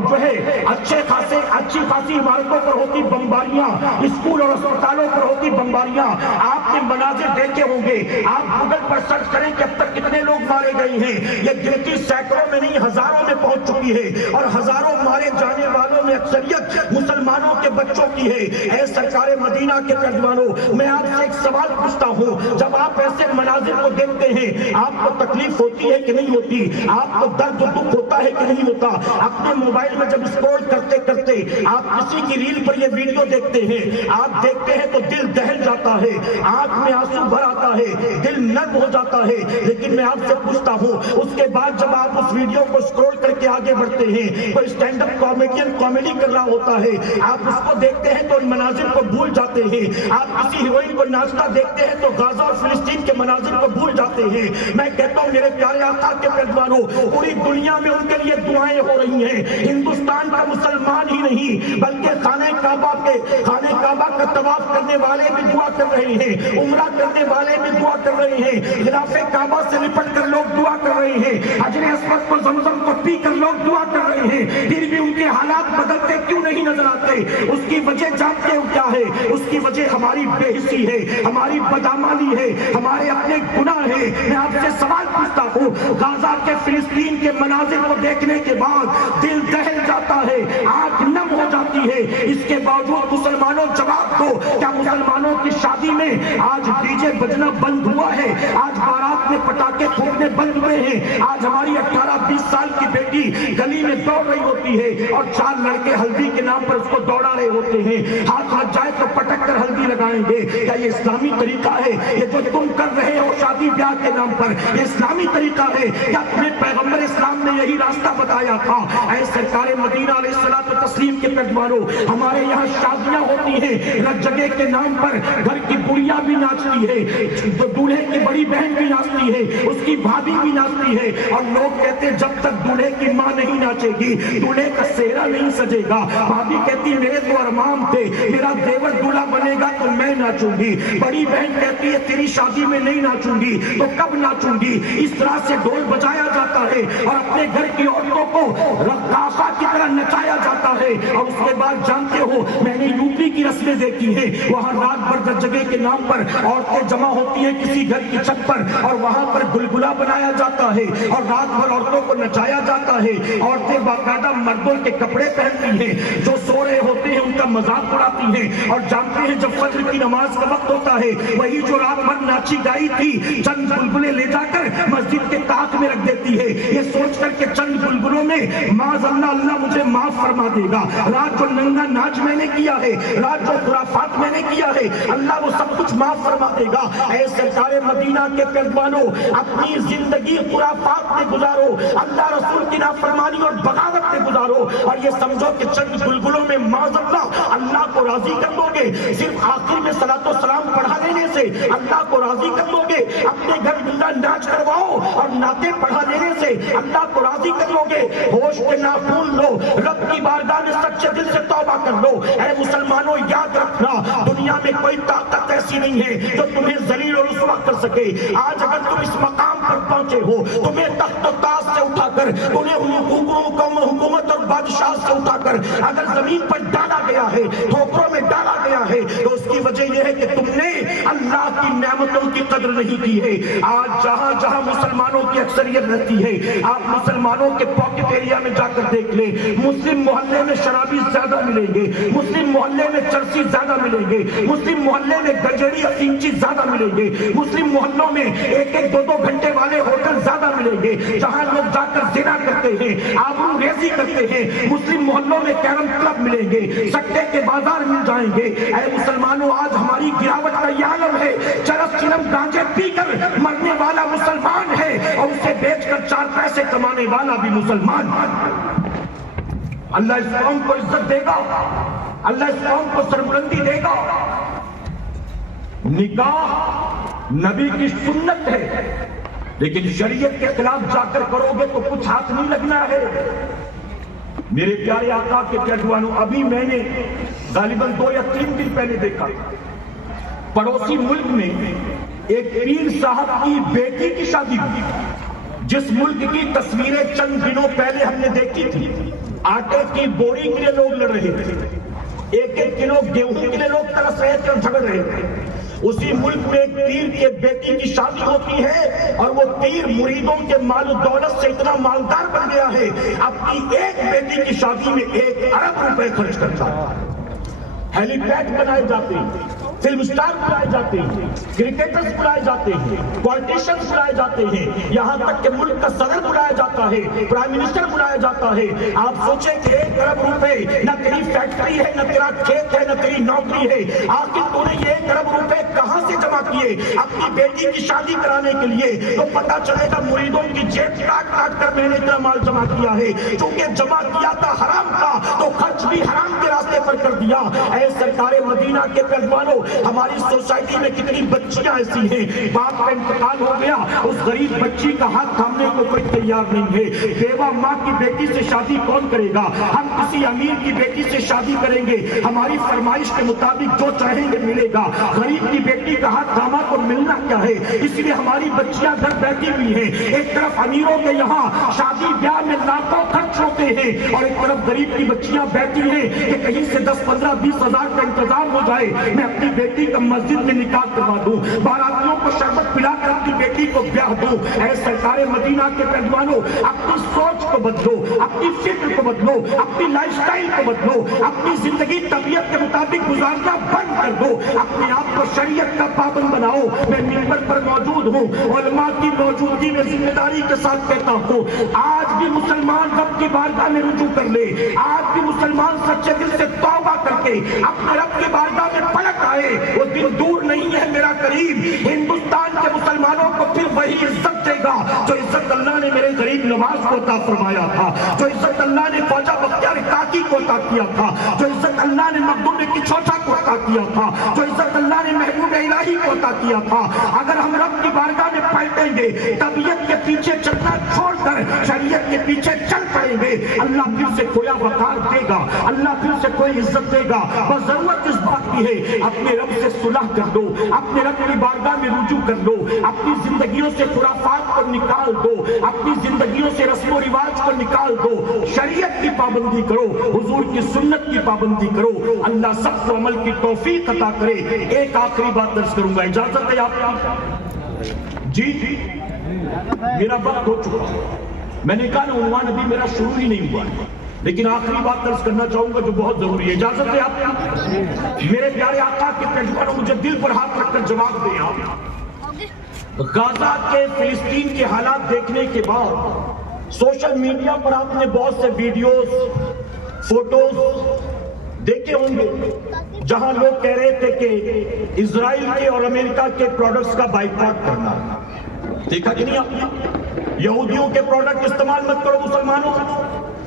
جو ہے اچھی خاصی عمارتوں پر ہوتی بمباریاں, اسکول اور اسپتالوں پر ہوتی بمباریاں آپ نے مناظر دیکھے ہوں گے. آپ گوگل پر سرچ کریں کہ اب تک کتنے لوگ مارے گئے ہیں. یہ گنتی سینکڑوں میں نہیں ہزاروں میں پہنچ چکی ہے, اور ہزاروں مارے جانے والوں میں اکثریت مسلمانوں کے بچوں کی ہے. اے سرکار مدینہ کے پہلوانوں, میں آپ سے ایک سوال پوچھتا ہوں, جب آپ ایسے مناظر کو دیکھتے ہیں آپ کو تکلیف ہوتی ہے کہ نہیں ہوتی؟ آپ کو درد و دکھ ہوتا ہے کہ نہیں ہوتا؟ اپنے موبائل میں جب اسکرول کرتے کرتے آپ کسی کی ریل پر یہ ویڈیو دیکھتے ہیں, آپ دیکھتے ہیں تو دل دہل جاتا ہے, آنکھ میں آنسو بھر آتا ہے, دل نرم ہو جاتا ہے. لیکن میں آپ سے پوچھتا ہوں, اس کے بعد جب آپ اس ویڈیو کو اسکرول کر کے آگے بڑھتے ہیں, کوئی اسٹینڈ اپ کامیڈین کامیڈی کر رہا ہوتا ہے, آپ اس کو دیکھتے ہیں تو ان مناظر کو بھول جاتے ہیں. آپ کسی ہیروئن کو ناچتا دیکھتے ہیں تو غزہ اور فلسطین کے مناظر کو بھول جاتے ہیں. میں کہتا ہوں میرے پیارے آقا کے پہلوانوں, پوری دنیا میں ان کے لیے دعائیں ہو رہی ہیں. ہندوستان کا مسلمان ہی نہیں بلکہ خانہ کعبہ کا طواف کرنے والے بھی دعا کر رہے ہیں, عمرہ کرنے والے بھی دعا کر رہے ہیں, خلاف کعبہ سے لپٹ کر لوگ دعا کر رہے ہیں, حجر اسود کو زمزم کو پی کر لوگ دعا کر رہے ہیں. پھر بھی ان کے حالات بدلتے کیوں نہیں نظر آتے؟ اس کی وجہ جانتے ہو کیا ہے؟ اس کی وجہ ہماری بے حسی ہے, ہماری بدعمالی ہے, ہمارے اپنے گناہ ہے. میں آپ سے سوال پوچھتا ہوں, غزہ کے فلسطین کے مناظر کو دیکھنے کے بعد دل دہل جاتا ہے, آنکھ نم ہو جاتی ہے. اس کے باوجود مسلمانوں جواب دو, کیا مسلمانوں کی شادی میں آج ڈی جے بجنا بند ہوا ہے؟ آج بارات میں پٹاخے پھونکنے بند ہوئے ہیں؟ آج ہماری 18-20 سال کی بیٹی گلی میں دوڑ رہی ہوتی ہے اور 4 لڑکے ہلدی کے نام پر اس کو دوڑا رہے ہوتے ہیں, ہاتھ لگ جائے تو پٹک کر ہلدی لگائیں گے. کیا یہ اسلامی طریقہ ہے؟ یہ جو تم کر رہے ہو شادی بیاہ کے نام پر, یہ اسلامی طریقہ ہے؟ کیا تمہیں پیغمبر اسلام نے یہی راستہ بتایا تھا؟ اے سرکار مدینہ علیہ الصلوۃ والتسلیم کے پہلوانوں, ہمارے یہاں شادیاں ہوتی ہیں, رت جگہ کے نام پر گھر کی بڑھیا بھی ناچتی ہے, دولہے کی بڑی بہن بھی ناچتی ہے, اس کی بھابھی بھی ناچتی ہے, اور لوگ کہتے ہیں جب تک دولہے کی ماں نہیں ناچے گی دولہے کا چہرہ نہیں سجے گا. بھابھی کہتی میرے تو ارمان تھے, میرا دیور دولہا بنے گا تو میں ناچوں گی. بڑی بہن کہتی ہے تیری شادی میں نہیں ناچوں گی تو کب ناچوں گی. اس طرح سے ڈھول بجایا جاتا ہے اور اپنے گھر کی عورتوں کو رقاصہ کی طرح نچایا جاتا ہے. اور اس کے بعد جانتے ہو, میں نے یو پی کی رسمیں دیکھی ہیں, وہاں رات بھر جگہ کے نام پر عورتیں جمع ہوتی ہیں کسی گھر کی چھت پر, اور وہاں پر گلگلا بنایا جاتا ہے اور رات بھر عورتوں کو نچایا جاتا ہے. عورتیں باقاعدہ مردوں کے کپڑے پہنتی ہیں, جو سو رہے ہوتے ہیں ان کا مذاق اڑاتی ہیں, اور جانتے ہیں جب فجر کی نماز کا وقت ہوتا ہے وہی جو رات بھر ناچی گائی تھی چند بلبلے لے جا کر مسجد کے طاق میں رکھ دیتی ہے, یہ سوچ کر کہ چند بلبلوں میں معاذ اللہ مجھے معاف فرما دے گا. رات جو ننگا ناچ میں نے کیا ہے, رات جو خرافات میں نے کیا ہے, اللہ وہ سب کچھ معاف فرما دے گا. اے سرکار مدینہ کے پہلوانوں, اپنی زندگی خرافات میں گزارو, اللہ رسول کی نافرمانی اور بغاوت میں گزارو, اور یہ سمجھو کہ چند بلبلوں میں معاذ اللہ کو راضی کر لو گے. صرف آخر میں صلاۃ و سلام پڑھا دینے سے اللہ کو راضی کر لو گے. اپنے گھر ملا ناچ کرواؤ اور نعتیں پڑھا دینے سے اللہ کو راضی کر لو گے. ہوش کے ناخن لو, رب کی بارگاہ میں سچے دل سے توبہ کر لو. اے مسلمانوں یاد رکھنا, دنیا میں کوئی طاقت ایسی نہیں ہے جو تمہیں ذلیل اور رسوا کر سکے. آج اگر تم اس مقام پر پہنچے ہو, تمہیں تخت و تاج سے اٹھا کر, تمہیں حکومت اور بادشاہ سے اٹھا کر اگر زمین پر ڈالا گیا ہے, ٹھوکروں میں ڈالا گیا ہے, تو اس کی وجہ یہ ہے کہ تم نے اللہ کی نعمتوں کی قدر نہیں کی ہے. آج جہاں جہاں مسلمانوں کی اکثریت رہتی ہے, آپ مسلمانوں کے پاکٹ ایریا میں جا کر دیکھ لیں, مسلم محلے میں شرابی زیادہ ملیں گے, مسلم محلے میں چرسی زیادہ ملیں گے, مسلم محلے میں گجڑی افینچی زیادہ ملیں گے, مسلم محلوں میں 1-2 گھنٹے والے ہوٹل زیادہ ملیں گے جہاں لوگ جا کر زنا کرتے ہیں, آبرو ریزی کرتے ہیں. مسلم محلوں میں کیرم کلب ملیں گے, سٹے کے بازار مل جائیں گے. اے مسلمانوں, آج ہماری گراوٹ کا یہ عالم ہے, چرس چلم گانجے پی کر مرنے والا مسلمان ہے اور اسے بیچ کر 4 پیسے کمانے والا بھی مسلمان. اللہ اس قوم کو عزت دے گا, اللہ اس قوم کو سربلندی دے گا. نکاح نبی کی سنت ہے, لیکن شریعت کے خلاف جا کر کرو گے تو کچھ ہاتھ نہیں لگنا ہے. میرے پیارے آقا کے پیروانوں، ابھی میں نے غالباً 2 یا 3 دن پہلے دیکھا پڑوسی ملک میں ایک پیر صاحب کی بیٹی کی شادی ہوئی، جس ملک کی تصویریں چند دنوں پہلے ہم نے دیکھی تھی۔ آٹے کی بوری کے لیے لوگ لڑ رہے تھے، 1-1 کلو گیہوں کے لیے لوگ ترس رہے تھے اور جھگڑ رہے تھے۔ اسی ملک میں ایک پیر کے بیٹی کی شادی ہوتی ہے اور وہ پیر مریدوں کے مال و دولت سے اتنا مالدار بن گیا ہے، اپنی ایک بیٹی کی شادی میں 1 ارب روپے خرچ کرتا ہے۔ ہیلی پیڈ بنائے جاتے ہیں، فلم سٹار بلائے جاتے ہیں، کرکٹرز بلائے جاتے ہیں، پولیٹیشنز بلائے جاتے ہیں، یہاں تک کہ ملک کا صدر بلایا جاتا ہے، پرائم منسٹر بلایا جاتا ہے۔ آپ سوچیں کہ 1 ارب روپے نہ تیری فیکٹری ہے، نہ تیرا کھیت ہے، نہ تیری نوکری ہے، آخر تو نے یہ 1 ارب روپے کہاں سے جمع کیے اپنی بیٹی کی شادی کرانے کے لیے؟ تو پتا چلے گا مریدوں کی جیب کاٹ کاٹ کر میں نے اتنا مال جمع کیا ہے، چونکہ جمع کیا تھا حرام کا تو خرچ بھی حرام کے راستے پر کر دیا۔ اے سرکار مدینہ کے پیروانوں، ہماری سوسائٹی میں کتنی بچیاں ایسی ہیں، باپ کا انتقال ہو گیا، اس غریب بچی کا ہاتھ تھامنے کو کوئی تیار نہیں ہے۔ بیوہ ماں کی بیٹی سے شادی کون کرے گا؟ ہم کسی امیر کی بیٹی سے شادی کریں گے، ہماری فرمائش کے مطابق جو چاہیں گے ملے گا۔ غریب کی بیٹی کا ہاتھ تھاما کو ملنا کیا ہے؟ اس لیے ہماری بچیاں گھر بیٹھی ہوئی ہیں، ایک طرف امیروں کے یہاں شادی بیاہ میں لاکھوں خرچ ہوتے ہیں اور ایک طرف غریب کی بچیاں بیٹھی ہیں کہ کہیں سے 10, 15, 20 ہزار کا انتظام ہو جائے، میں اپنی بیٹی کا مسجد میں نکاح کروا دوں، باراتیوں کو شربت پلا کر اپنی بیٹی کو بیاہ دوں۔ اے سرکار مدینہ کے پیروانوں، اپنی سوچ کو بدلو، اپنی فکر کو بدلو، اپنی لائف سٹائل کو بدلو، اپنی زندگی طبیعت کے مطابق گزارنا بند کر دو، اپنے آپ کو شریعت کا پابند بناؤ۔ میں منبر پر موجود ہوں، علماء کی موجودگی میں ذمہ داری کے ساتھ کہتا ہوں، آج بھی مسلمان رب کی بارگاہ میں رجوع کر لے، آج بھی مسلمان سچے دل سے توبہ کر کے اپنے رب کی بارگاہ میں پلٹ آئے۔ وہ دن دور نہیں ہے میرا قریب، ہندوستان کے مسلمانوں کو پھر وہی عزت دے گا جو عزت اللہ نے میرے غریب نواز کو عطا فرمایا تھا، جو عزت اللہ نے خواجہ بختیار کاکی کو عطا کیا تھا، جو عزت اللہ نے مخدوم کچھوٹا کو عطا کیا تھا، جو عزت اللہ نے محبوب الہی کو عطا کیا تھا۔ اگر ہم رب کی بارگاہ میں پلٹیں گے، طبیعت کے پیچھے چلنا چھوڑ کر شریعت کے پیچھے چل پڑیں گے، اللہ پھر سے کوئی وقار دے گا، اللہ پھر سے کوئی عزت دے گا۔ بس ضرورت اس بات کی ہے، اپنے رب سے صلح کر دو، اپنے رب کی بارگاہ میں رجوع کر لو، اپنی زندگیوں سے خرافات کو نکال دو، اپنی زندگیوں سے رسم و رواج کو نکال دو، شریعت کی پابندی کرو، حضور کی سنت کی پابندی کرو۔ اللہ سب کو عمل کی توفیق عطا کرے۔ ایک آخری بات درس کروں گا، اجازت ہے آپ کی؟ جی میرا وقت ہو چکا، میں نے کہا نا عنوان ابھی میرا شروع ہی نہیں ہوا، لیکن آخری بات درس کرنا چاہوں گا جو بہت ضروری ہے۔ اجازت ہے آپ کی؟ میرے پیارے آقا کے پیروانوں، مجھے دل پر ہاتھ رکھ کر جواب دیں آپ۔ غزہ کے فلسطین کے حالات دیکھنے کے بعد سوشل میڈیا پر آپ نے بہت سے ویڈیوز، فوٹوز دیکھے ہوں گے جہاں لوگ کہہ رہے تھے کہ اسرائیل کے اور امریکہ کے پروڈکٹس کا بائیکاٹ کرنا۔ دیکھا کہ نہیں آپ نے؟ یہودیوں کے پروڈکٹ استعمال مت کرو مسلمانوں،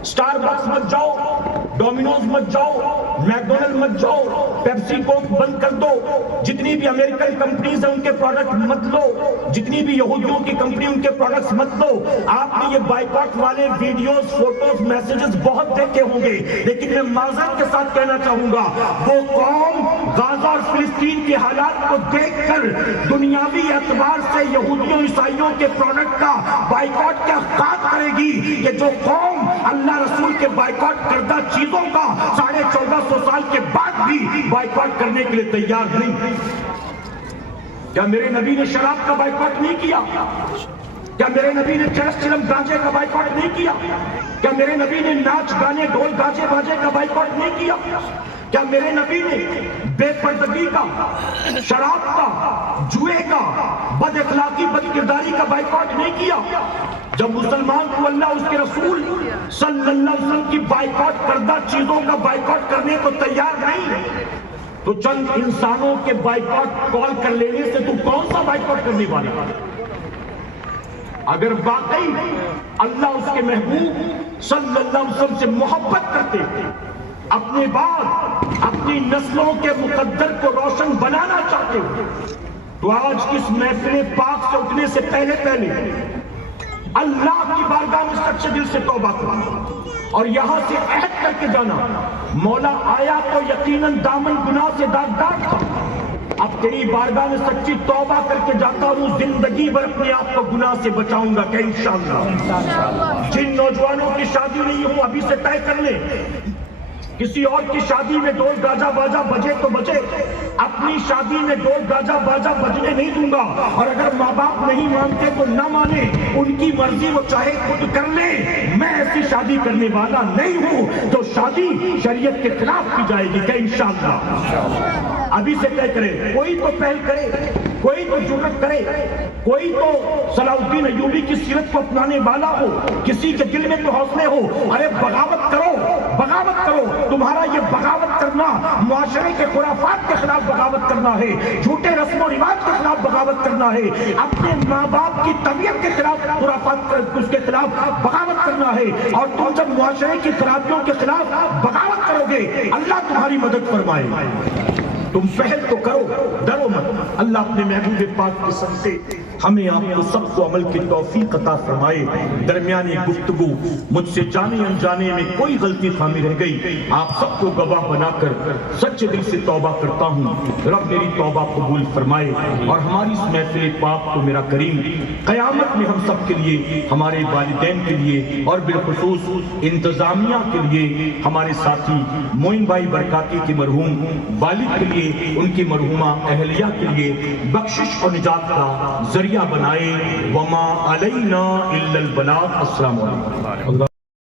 سٹار بکس مت جاؤ، ڈومینوز مت جاؤ، میکڈونلڈ مت جاؤ، پیپسی کوک بند کر دو، جتنی بھی امریکن کمپنیز ہیں ان کے پروڈکٹ مت لو، جتنی بھی یہودیوں کی کمپنی ان کے پروڈکٹس مت لو۔ آپ نے یہ بائیکاٹ والے ویڈیوز، فوٹوز، میسیجز بہت دیکھے ہوں گے، لیکن میں معذرت کے ساتھ کہنا چاہوں گا، وہ قوم غزہ اور فلسطین کے حالات کو دیکھ کر دنیاوی اعتبار سے یہودیوں عیسائیوں کے پروڈکٹ کا بائیکاٹ کیا خاک کرے گی کہ جو قوم اللہ رسول کے بائیکاٹ کردہ چیزوں کا 1450 سال کے بعد بھی بائیکاٹ کرنے کے لیے تیار نہیں۔ کیا میرے نبی نے شراب کا بائیکاٹ نہیں کیا؟ کیا میرے نبی نے چرس چلم گانجے کا بائیکاٹ نہیں کیا؟ کیا میرے نبی نے ناچ گانے ڈھول گاجے باجے کا بائیکاٹ نہیں کیا؟ کیا میرے نبی نے بے پردگی کا، شراب کا، جوئے کا، بد اخلاقی بد کرداری کا بائیکاٹ نہیں کیا؟ جب مسلمان کو اللہ اس کے رسول صلی اللہ علیہ وسلم کی بائیکاٹ کردہ چیزوں کا بائیکاٹ کرنے کو تیار نہیں، تو چند انسانوں کے بائیکاٹ کال کر لینے سے تو کون سا بائیکاٹ کرنے والا؟ اگر واقعی اللہ اس کے محبوب صلی اللہ علیہ وسلم سے محبت کرتے تھے، اپنے بعد اپنی نسلوں کے مقدر کو روشن بنانا چاہتے ہو، تو آج کس محفل پاک سے اٹھنے سے پہلے اللہ کی بارگاہ میں سچے دل سے توبہ کرو۔ اور یہاں سے عہد کر کے جانا، مولا آیا تو یقیناً دامن گناہ سے داغدار تھا، اب تیری بارگاہ میں سچی توبہ کر کے جاتا ہوں، زندگی بھر اپنے آپ کو گناہ سے بچاؤں گا کہ انشاءاللہ۔ جن نوجوانوں کی شادی نہیں ہو ابھی سے طے کر لیں، کسی اور کی شادی میں ڈول گاجا باجا بجے تو بجے، اپنی شادی میں ڈول گاجا باجا بجنے نہیں دوں گا، اور اگر ماں باپ نہیں مانتے تو نہ مانے، ان کی مرضی، وہ چاہے خود کر لے، میں ایسی شادی کرنے والا نہیں ہوں جو شادی شریعت کے خلاف کی جائے گی کہ انشاءاللہ۔ ابھی سے طے کرے، کوئی تو پہل کرے، کوئی تو جرأت کرے، کوئی تو صلاح الدین ایوبی کی سیرت کو اپنانے والا ہو، کسی کے دل میں تو حوصلے ہو، ارے بغاوت کرو، بغاوت کرو۔ تمہارا یہ بغاوت کرنا معاشرے کے خرافات کے خلاف بغاوت کرنا ہے، جھوٹے رسم و رواج کے خلاف بغاوت کرنا ہے، اپنے ماں باپ کی طبیعت کے خلاف خرافات اس کے خلاف بغاوت کرنا ہے، اور تم جب معاشرے کی خرابیوں کے خلاف بغاوت کرو گے اللہ تمہاری مدد فرمائے۔ تم پہل تو کرو، ڈرو مت۔ اللہ اپنے محبوب پاک کی قسم سے ہمیں آپ کو سب کو عمل کی توفیق عطا فرمائے۔ درمیانی گفتگو مجھ سے جانے انجانے میں کوئی غلطی خامی رہ گئی، آپ سب کو گواہ بنا کر سچے دل سے توبہ کرتا ہوں، رب میری توبہ قبول فرمائے، اور ہماری اس محفل پاک کو میرا کریم قیامت میں ہم سب کے لیے، ہمارے والدین کے لیے، اور بالخصوص انتظامیہ کے لیے، ہمارے ساتھی معین بھائی برکاتی کے مرحوم والد کے لیے، ان کی مرحومہ اہلیہ کے لیے بخشش اور نجات کا ذریعہ بنائے۔ وما علینا الا البلاغ۔ السلام علیکم۔